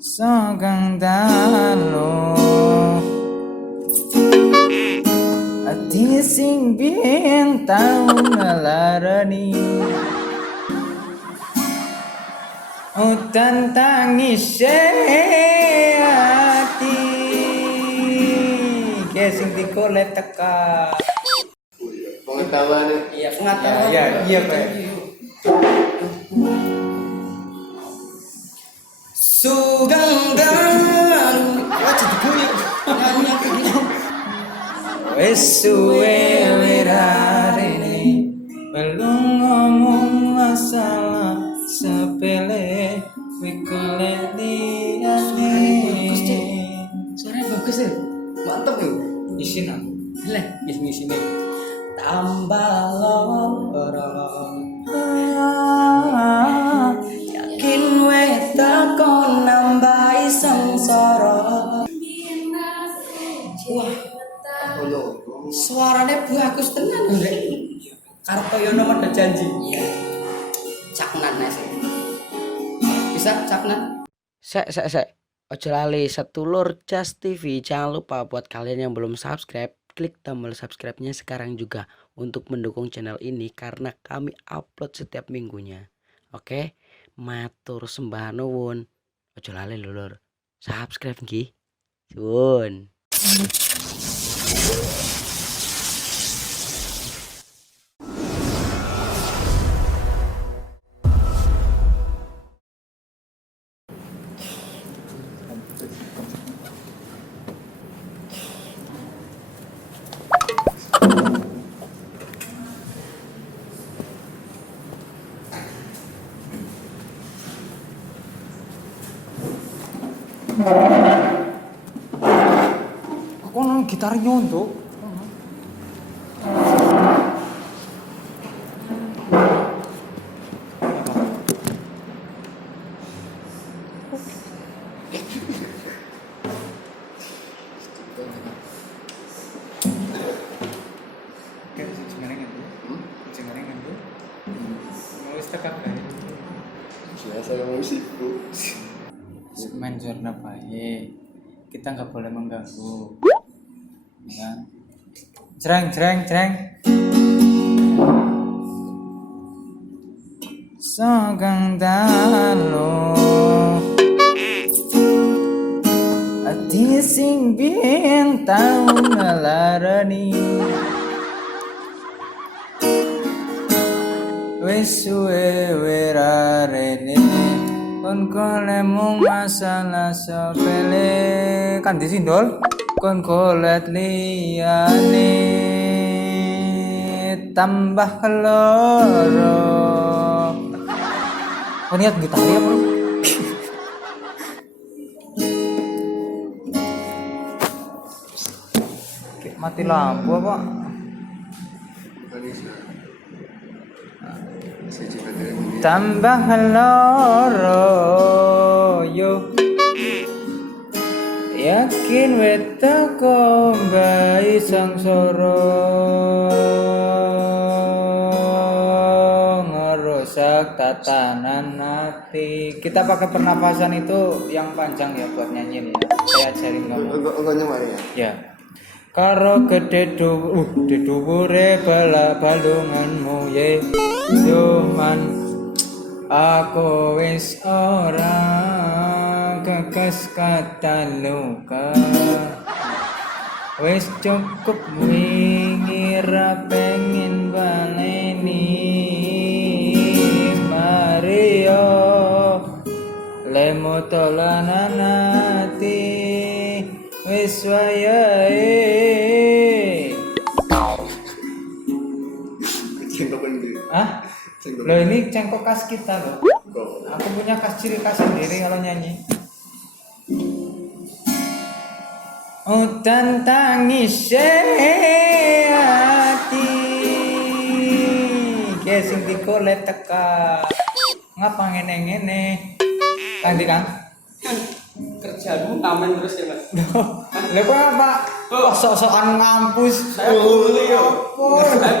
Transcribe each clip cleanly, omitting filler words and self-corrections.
Sogang dalu ati sing biyen tau ngelarani udan tangis ati ge sing digolek teka Pengetahuan. Iya, pengetahuan. iya Pak. Sugeng dalu. Wajib diguyur. Nyanyi aku gitu. Wes suwe wirarene belum ngomong masalah sepele wikole liyane Suaranya bagus ya. Mantap ya. isin aku Lah, ngisi-ngisi nih. Tambah lorong. Yakin wetak kon nambahi sengsara. Wah, suaranya bagus tenan Rek. Kartoyono ada janji. Iya. Caknan sih. Bisa caknan? Sek. Ojo lali sedulur Just TV. Jangan lupa buat kalian yang belum subscribe, klik tombol subscribe-nya sekarang juga untuk mendukung channel ini karena kami upload setiap minggunya. Oke? Matur sembah nuwun. Ojo lali lulur. Subscribe nggih. Suwun. aku nang gitar nyontok Biasa musik bu. main zona baik kita nggak boleh mengganggu ya jreng sogang dalu ati sing biyen tau ngelarani wis suwe wirarene kon golemu masalah sepele kan disindol kon golet liyane tambah keloro oh niat gitar ya bro mati lampu apa tambah loro yo yakin wetako mbai sangsara ngerusak tatanan hati. Kita pakai pernapasan itu yang panjang ya buat nyanyiin ya. Saya ajarin kamu. Enggak nyamar ya. Ya. Karo gede dhuwure balunganmu ye cuman aku wis ora kekes kata luka wis cukup wingi ra pengen baleni Mario lemo tolanan ati wis wayahe Cengkok ini. ah loh ini cengkok khas kita loh. Aku punya ciri khas sendiri kalau nyanyi. Udan tangis ati ge sing digolek teka ngapa ngene-ngene Kang Kang Kerjamu ngamen terus ya Mas. lha kok apa kok sok-sokan ngampus Saya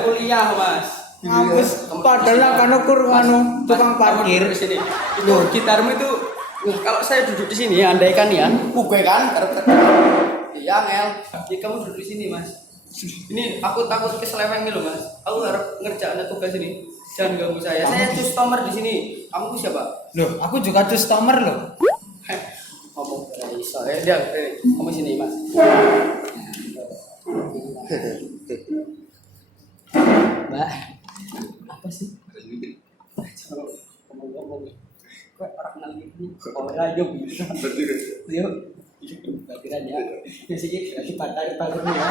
kuliah Mas. ngampus padahal kan ukur tukang parkir Di sini. Itu gitarmu itu Nah, kalau saya duduk di sini, andaikan ya, gue kan, iya Ngel, ya kamu duduk di sini mas. Ini aku takut keseleweng nih loh mas. Aku harap ngerjain tugas ini. Jangan ganggu saya. Saya customer di sini. Kamu siapa? Loh, aku juga customer loh. Ngomong dari iso. Dia, kamu sini mas. Mbak, apa sih? Ngomong-ngomong. Kok orang kenal gini? Orang aja bisa. Yuk. Bagian ya. Ini sih lagi pakai nih ya.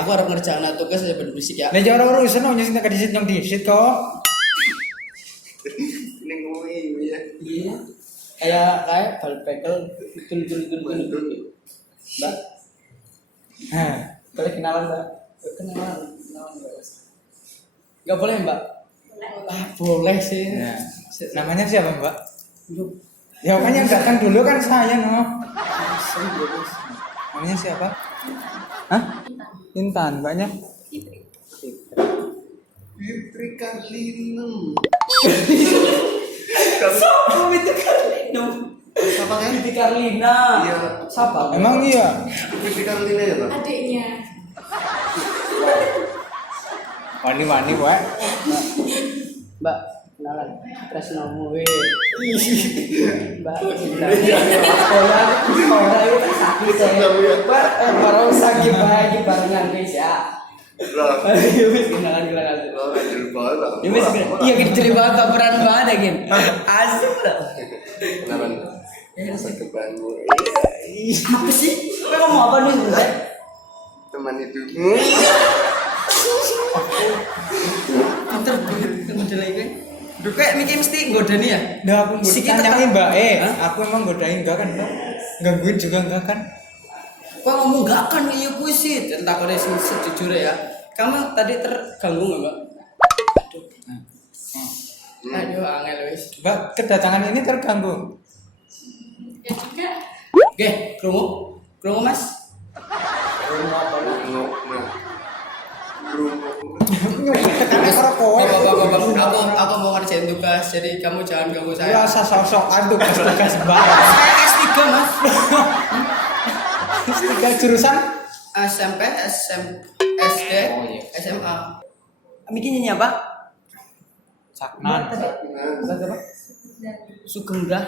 Aku harap ngerjain tugas aja berisik ya. Lah jangan urusan nang sing tak disit yang disit kok. Ini ngomongin ya. Iya. Kayak bal bekel tul. Mbak. Hah. Boleh kenalan, Mbak? Kenalan Mbak. Enggak boleh, Mbak? Boleh sih. Nah, namanya siapa, Mbak? Yuk. Ya kan yang datang dulu kan saya, no. Sering dia, Bos. Namanya siapa? Hah? Intan, Mbaknya? Fitri Karlinem. Siapa itu Karlina? Siapa kan? Fitri Karlina. Iya. Siapa? Emang iya? Fitri Karlina ya, Pak? Adiknya. Wani-wani, Pak. Mbak, kenalan. Tresnomu we. Mbak, cinta. Orang itu sakit saya. Mbak, baru sakit lagi barengan guys ya. Lah, Ayo wis kenalan. lo anjir banget. Ya wis iya kita cerita banget peran banget ya Gin. Asik lah. Kenalan. Sakit banget. Apa sih? Kau ngomong apa nih sebenarnya? Teman itu. Pinter banget lagi. Duh kayak mikir mesti godani ya. Dah aku Sikit tanyain, tetap- Mbak. Hah? Aku emang godain enggak kan, Mbak? Gangguin juga enggak kan? Kau ngomong gak kan iya gue sih. Tentang kau sih sejujurnya ya. Kamu tadi terganggu nggak Mbak? Aduh, angel wis. Mbak, kedatangan ini terganggu. Ya juga. Oke, krungu Mas. Krungu apa nih? Aku mau ngerjain tugas, jadi kamu jangan ganggu saya. Rasa sok-sokan tuh tugas Mbak. Saya S3 Mas. Tiga jurusan SMP, SD, Oh, iya. SMA. Bikin nyanyi apa? Saknan. Sugeng dah.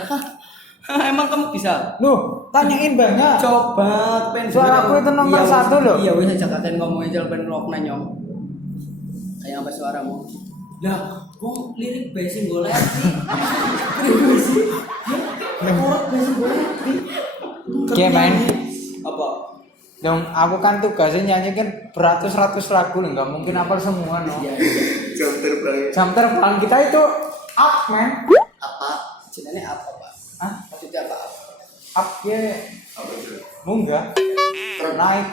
Emang kamu bisa? Loh, tanyain banyak. Coba pengen Suara aku itu nomor Iya, satu loh. Iya, wis aja katen ngomong aja pengen rock nanyong. Kayak apa suaramu? Lah, kok lirik basi golek sih? Lirik basi. Lirik basi golek sih. Oke, main. Apa? Dong, aku kan tugasnya nyanyi kan beratus-ratus lagu loh, nggak mungkin hafal semua, no. Iya. Jam terbang. Jam terbang kita itu up, man. Apa? Jenenge apa, Pak? Hah? Maksudnya apa? Up ya, Apa itu? munggah, naik.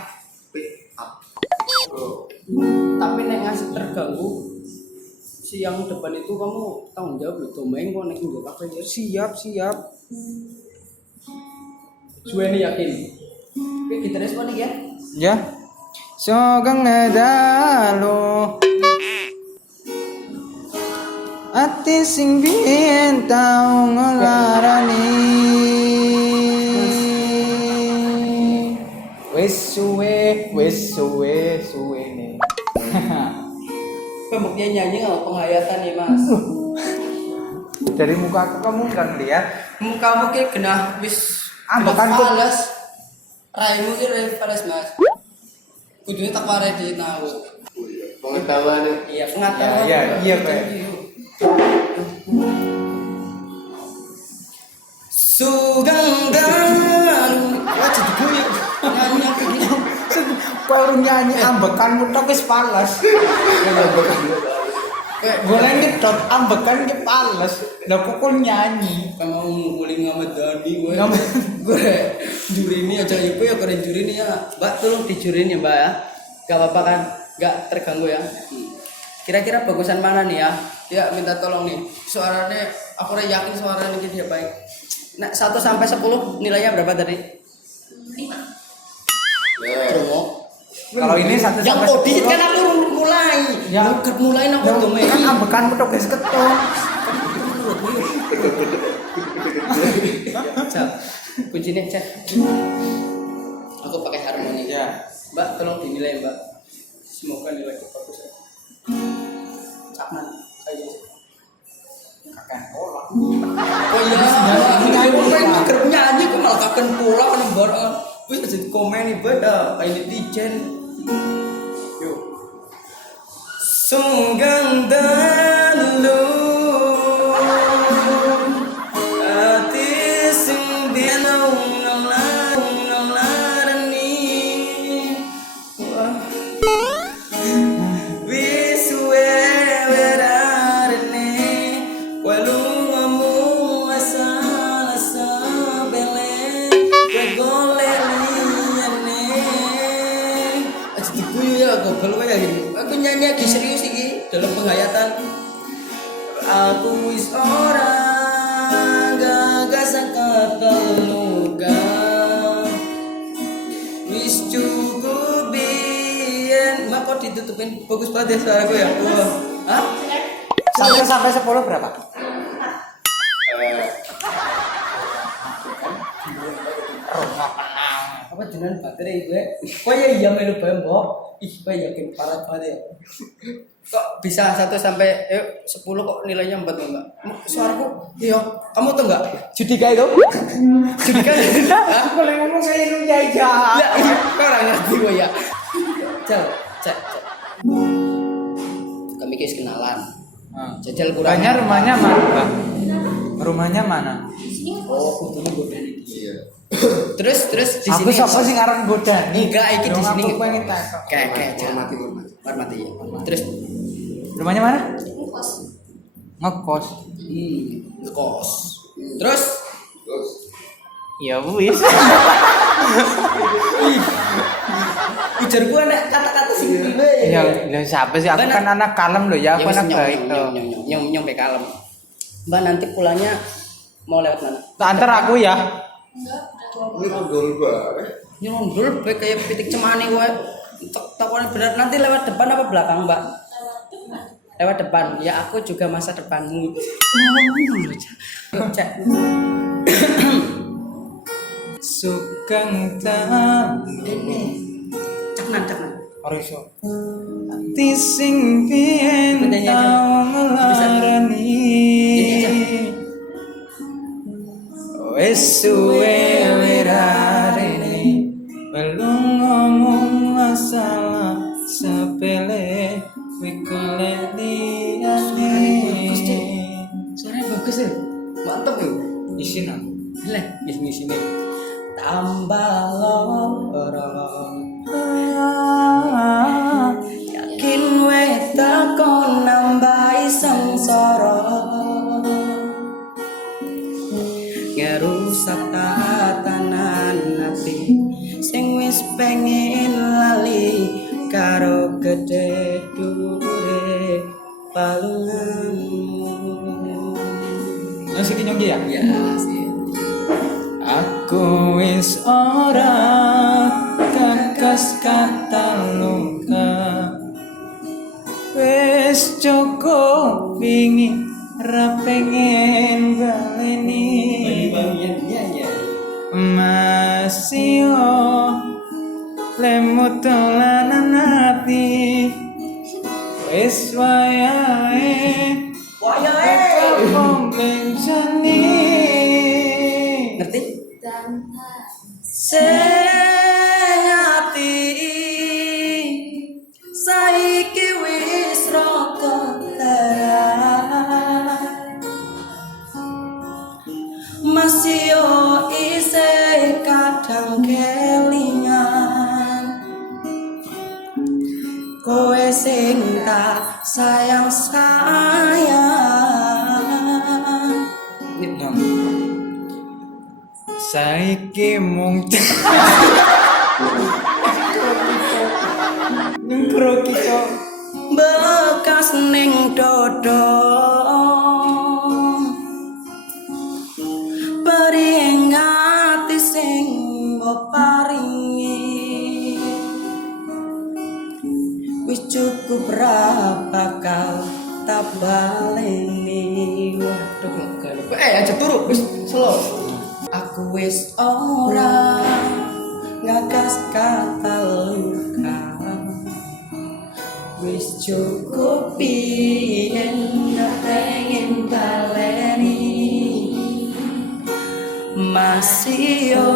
Pick up. Oh. Tapi nek ngasih terganggu si yang depan itu kamu tanggung jawab loh, domain kok nek nggo apa ya? Siap. Suweni yakin. Oke, kita respon nih ya. Ya. Sogeng dalu. Ati sing biyen tau ngelarani. Wis suwe nih. Pembuktian nyanyi nggak penghayatan nih mas. Dari muka aku kamu kan lihat. Mukamu kayak kena wis Ambekan kok. fales. Raimu kayak fales mas. Kudunya tak warai di tahu. Oh iya. Pengetahuan. Iya pengetahuan. Iya, Pak. Sugeng dalu. Wah jadi gue nyanyi apa gitu. Baru nyanyi ambekanmu tok wis pales. Boleh ngedot ambekan ki pales. Lah kok nyanyi. Kamu ngumpulin ngamet Dani gue. Ngamet. Gue juri ini aja ibu ya keren juri ini ya. Mbak tolong dijurin ya Mbak ya. Gak apa-apa kan? Gak terganggu ya. Kira-kira bagusan mana nih ya? Ya minta tolong nih. Suaranya aku udah yakin suaranya dia baik. Nah 1 sampai 10 nilainya berapa tadi? 5. Promo. Kalau ini 1 Yang sampai audit 10. kan aku mulai. Ya. Mulai aku domain. Kan ambekanmu tok wis keton. Cak, kuncinya cek. Aku pakai harmoni. Ya. Mbak, tolong dinilai Mbak. Semoga nilai bagus. Cakman, kayak Kakek pola. oh iya, nyanyi kerap nyanyi kok malah kaken pola kan bareng. Wis jadi komen nih beda kayak netizen. Yuk. Sunggang dalu ati sing biano ngalarani wis werarene walu ngamu asal sabele golek liyane aja diguyu ya gobel wae iki aku nyanyi lagi serius iki dalam penghayatan aku wis ora gagas keteluga wis cukup biyen mak kok ditutupin bagus banget ya suaraku ya hah Sampai 10 berapa? apa jenengan baterai gue kok ya iya melu bae mbok ih gue yakin parah banget ya kok bisa 1 sampai 10 kok nilainya 4 enggak suaraku iya kamu tuh enggak Judika itu Judika Boleh ngomong kayak lu ya. ya iya kok orang ngerti gue ya cek kami guys kenalan jajal kurang Banyak rumahnya mana, Pak? Rumahnya mana? oh kudu godani Iya. terus di Aku sini siapa sih ngarang godani? enggak iki di sini Aku pengen takut. kayak Hormati. hormati ya terus Rumahnya mana? Kos. Ngekos. kos terus Terus Ya wis. ujar gua nek kata-kata sing gue Ya, siapa sih? Aku kan anak kalem loh ya, aku anak baik tuh. nyong be kalem mbak nanti pulangnya mau lewat mana Tak antar aku ya. Enggak, ini kudul banget. nyondol be kayak pitik cemani gue takutnya benar nanti lewat depan apa belakang mbak lewat depan ya aku juga masa depanmu cek Sugeng tam caknan Oriso. Ati sing biyen Nyanyi aja. tau ngelarani. Wis suwe wirarene belum ngomong masalah sepele wikole liyane. suaranya bagus ya mantep ya Isin aku. lah ngisi nih tambah lorong yakin weta kon nambahi sengsara ngerusak tatanan ati sing wis pengen lali karo gede dure palunganmu Nasi kinyong dia. ya sih Aku wis ora kakas kata luka. Wis cukup wingi ra pengen baleni. ya Masih lemut dolanan ati. Wis wayahe kok bencani. ngerti dan sing ati saiki wis rokok masih yo isih kadang kelingan kowe sing tak sayang Saiki mung Nyengkro kita bekas ning dodo peringati sing mbok paringi wis cukup ra bakal tak baleni waduh lega Aja turu wis slow. Aku wis ora ngagas kata luka. Wis cukup yen pengen baleni. Masih yo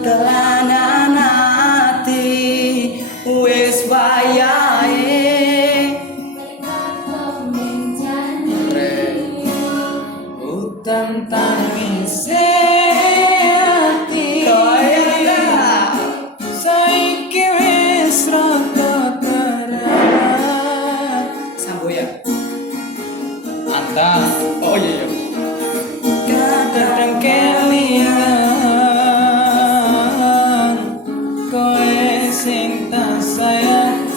telanan hati wis wayahe. Utang tangis hati saiki wis rada terang. Sambo ya. Anta. Oh iya. Kadang kelingan kowe sing tak sayang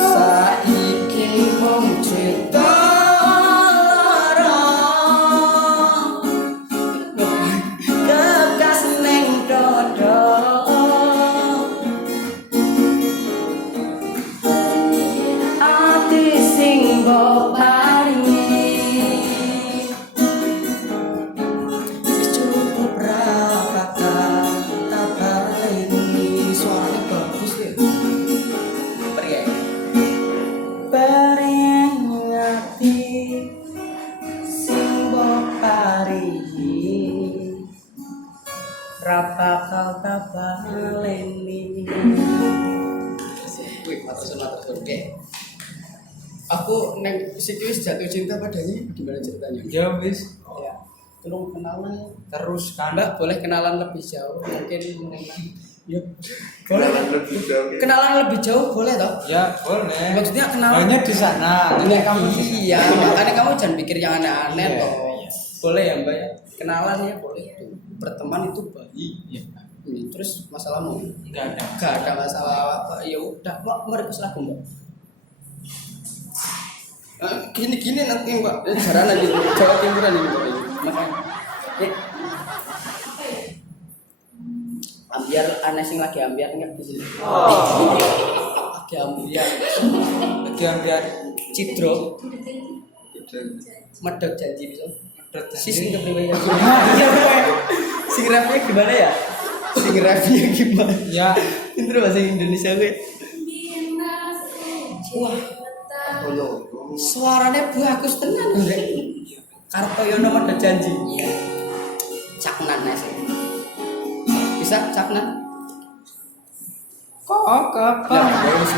Saiki mung cerita lara kekas ning dodo. Ati sing mbok paringi wis cukup ra bakal tak baleni. Suaranya bagus deh. Periak. Peringati sing mbok paringi ra bakal tak baleni. Wih, matur oke. Aku neng siki wis jatuh cinta padanya, gimana ceritanya? ya wis Ya, tolong kenalan terus kan. Mbak, boleh kenalan lebih jauh mungkin ya boleh Kenalan lebih jauh. kenalan lebih jauh boleh toh? Ya boleh. Maksudnya kenalan Banyak di sana. Ini kamu di sana. iya, makanya kamu jangan pikir yang aneh-aneh Iya, toh. iya. Boleh ya Mbak ya, kenalan ya boleh itu. Berteman itu baik. Iya. Terus masalahmu? Enggak ada. Gak ada masalah. Ya udah, Mbak, mari ke lagu Mbak. Gini nanti Mbak, jarana gitu, Jawa Timuran ini Mbak. Makanya. Ambiar aneh sing lagi ambiar nggak di sini. Lagi ambiar. Biar Cidro. Medok janji bisa. Si sing kepriwe ya? Iya, Sing rapnya gimana ya? Sing rapnya gimana? ya Itu bahasa Indonesia gue. Wah, suaranya bagus tenan Rek. Kartoyono medok janji. Caknan sih. Bisa caknan? kok Ya, wis